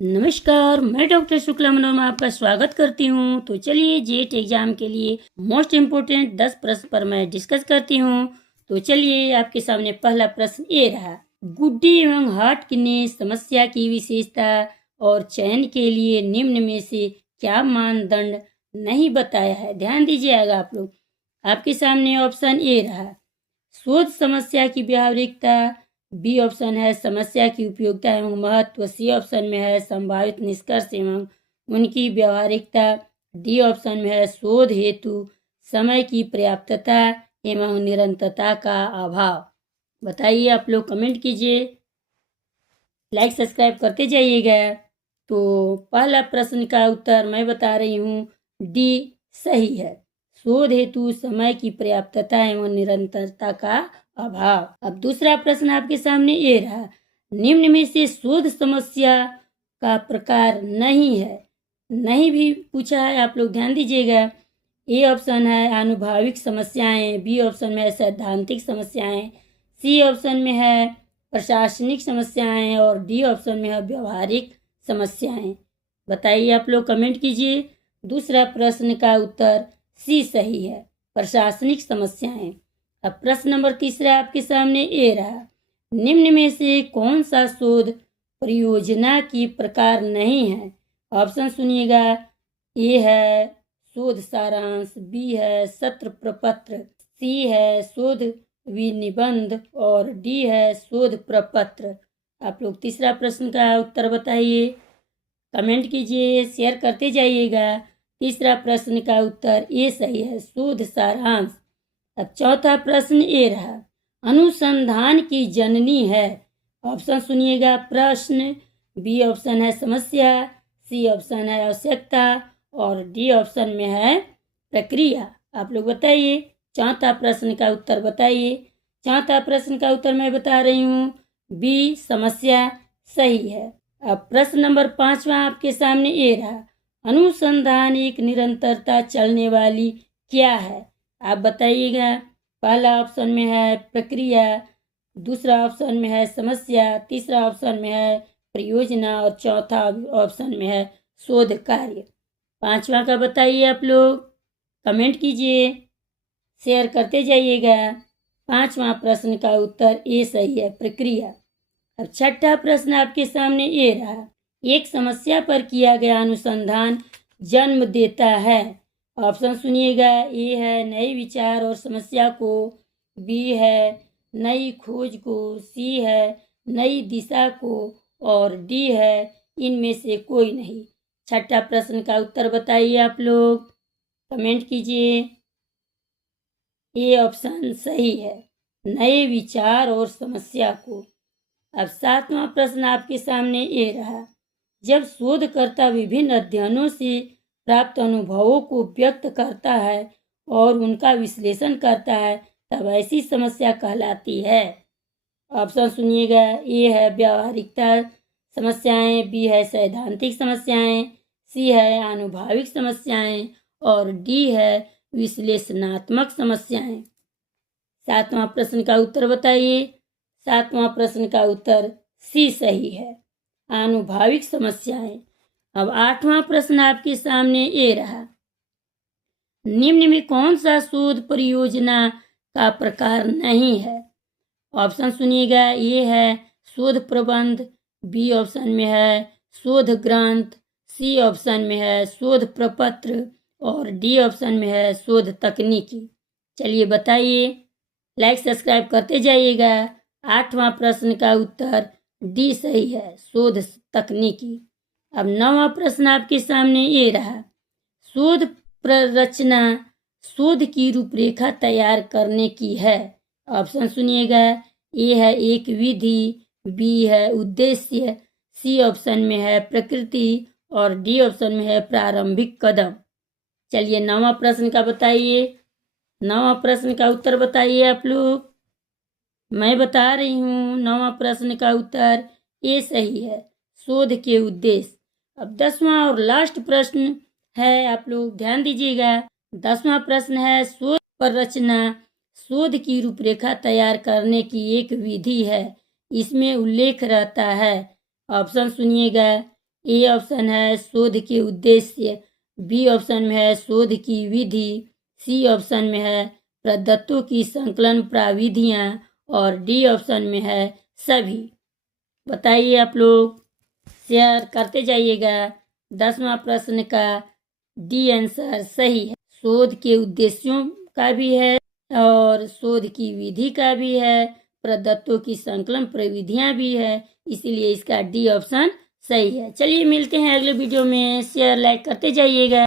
नमस्कार, मैं डॉक्टर शुक्ला मनोरमा आपका स्वागत करती हूँ। तो चलिए जेट एग्जाम के लिए मोस्ट इम्पोर्टेंट 10 प्रश्न पर मैं डिस्कस करती हूँ। तो चलिए आपके सामने पहला प्रश्न ये रहा। गुड्डी एवं हार्टकिनी समस्या की विशेषता और चयन के लिए निम्न में से क्या मानदंड नहीं बताया है। ध्यान दीजिएगा आप लोग। आपके सामने ऑप्शन ए रहा, शोध समस्या की व्यावहारिकता। बी ऑप्शन है समस्या की उपयोगिता एवं महत्व। सी ऑप्शन में है संभावित निष्कर्ष एवं उनकी व्यावहारिकता। डी ऑप्शन में है शोध हेतु समय की पर्याप्तता एवं निरंतरता का अभाव। बताइए, आप लोग कमेंट कीजिए, लाइक सब्सक्राइब करते जाइएगा। तो पहला प्रश्न का उत्तर मैं बता रही हूँ, डी सही है। शोध हेतु समय की पर्याप्तता एवं निरंतरता का अभाव। अब दूसरा प्रश्न आपके सामने ये रहा, निम्न में से शोध समस्या का प्रकार नहीं है। नहीं भी पूछा है, आप लोग ध्यान दीजिएगा। ए ऑप्शन है आनुभाविक समस्याएं, बी ऑप्शन में है सैद्धांतिक समस्याएं, सी ऑप्शन में है प्रशासनिक समस्याएं और डी ऑप्शन में है व्यवहारिक समस्याएं। बताइए, आप लोग कमेंट कीजिए। दूसरा प्रश्न का उत्तर सी सही है, प्रशासनिक समस्याएं। अब प्रश्न नंबर तीसरा आपके सामने ये रहा, निम्न में से कौन सा शोध परियोजना की प्रकार नहीं है। ऑप्शन सुनिएगा। ए है शोध सारांश, बी है सत्र प्रपत्र, सी है शोध विनिबंध और डी है शोध प्रपत्र। आप लोग तीसरा प्रश्न का उत्तर बताइए, कमेंट कीजिए, शेयर करते जाइएगा। तीसरा प्रश्न का उत्तर ए सही है, शोध सारांश। अब चौथा प्रश्न ये रहा, अनुसंधान की जननी है। ऑप्शन सुनिएगा। प्रश्न, बी ऑप्शन है समस्या, सी ऑप्शन है आवश्यकता और डी ऑप्शन में है प्रक्रिया। आप लोग बताइए, चौथा प्रश्न का उत्तर बताइए। चौथा प्रश्न का उत्तर मैं बता रही हूँ, बी समस्या सही है। अब प्रश्न नंबर पांचवा आपके सामने ये रहा, अनुसंधान एक निरंतरता चलने वाली क्या है। आप बताइएगा। पहला ऑप्शन में है प्रक्रिया, दूसरा ऑप्शन में है समस्या, तीसरा ऑप्शन में है परियोजना और चौथा ऑप्शन में है शोध कार्य। पांचवा का बताइए, आप लोग कमेंट कीजिए, शेयर करते जाइएगा। पांचवा प्रश्न का उत्तर ए सही है, प्रक्रिया। अब छठा प्रश्न आपके सामने ये रहा, एक समस्या पर किया गया अनुसंधान जन्म देता है। ऑप्शन सुनिएगा। ए है नए विचार और समस्या को, बी है नई खोज को, सी है नई दिशा को और डी है इनमें से कोई नहीं। छठा प्रश्न का उत्तर बताइए, आप लोग कमेंट कीजिए। ए ऑप्शन सही है, नए विचार और समस्या को। अब सातवां प्रश्न आपके सामने ये रहा, जब शोधकर्ता विभिन्न अध्ययनों से प्राप्त अनुभवों को व्यक्त करता है और उनका विश्लेषण करता है तब ऐसी समस्या कहलाती है। ऑप्शन सुनिएगा। ए है व्यावहारिकता समस्याएं, बी है सैद्धांतिक समस्याएं, सी है आनुभाविक समस्याएं और डी है विश्लेषणात्मक समस्याएं। सातवां प्रश्न का उत्तर बताइए। सातवां प्रश्न का उत्तर सी सही है, आनुभाविक समस्याएं। अब आठवां प्रश्न आपके सामने ये रहा, निम्न में कौन सा शोध परियोजना का प्रकार नहीं है। ऑप्शन सुनिएगा। ये है शोध प्रबंध, बी ऑप्शन में है शोध ग्रंथ, सी ऑप्शन में है शोध प्रपत्र और डी ऑप्शन में है शोध तकनीकी। चलिए बताइए, लाइक सब्सक्राइब करते जाइएगा। आठवां प्रश्न का उत्तर डी सही है, शोध तकनीकी। अब नौवां प्रश्न आपके सामने ये रहा, शोध प्ररचना शोध की रूपरेखा तैयार करने की है। ऑप्शन सुनिएगा। ए है एक विधि, बी है उद्देश्य, सी ऑप्शन में है प्रकृति और डी ऑप्शन में है प्रारंभिक कदम। चलिए नौवां प्रश्न का बताइए, नौवां प्रश्न का उत्तर बताइए आप लोग। मैं बता रही हूँ, नौवां प्रश्न का उत्तर ए सही है, शोध के उद्देश्य। अब 10वां और लास्ट प्रश्न है, आप लोग ध्यान दीजिएगा। 10वां प्रश्न है, शोध प्ररचना शोध की रूपरेखा तैयार करने की एक विधि है, इसमें उल्लेख रहता है। ऑप्शन सुनिएगा। ए ऑप्शन है शोध के उद्देश्य, बी ऑप्शन में है शोध की विधि, सी ऑप्शन में है पद्धतों की संकलन प्रविधियां और डी ऑप्शन में है सभी। बताइए आप लोग, शेयर करते जाइएगा। 10वां प्रश्न का डी आंसर सही है। शोध के उद्देश्यों का भी है और शोध की विधि का भी है, पद्धतों की संकलन प्रविधियां भी है, इसीलिए इसका डी ऑप्शन सही है। चलिए मिलते हैं अगले वीडियो में। शेयर लाइक करते जाइएगा।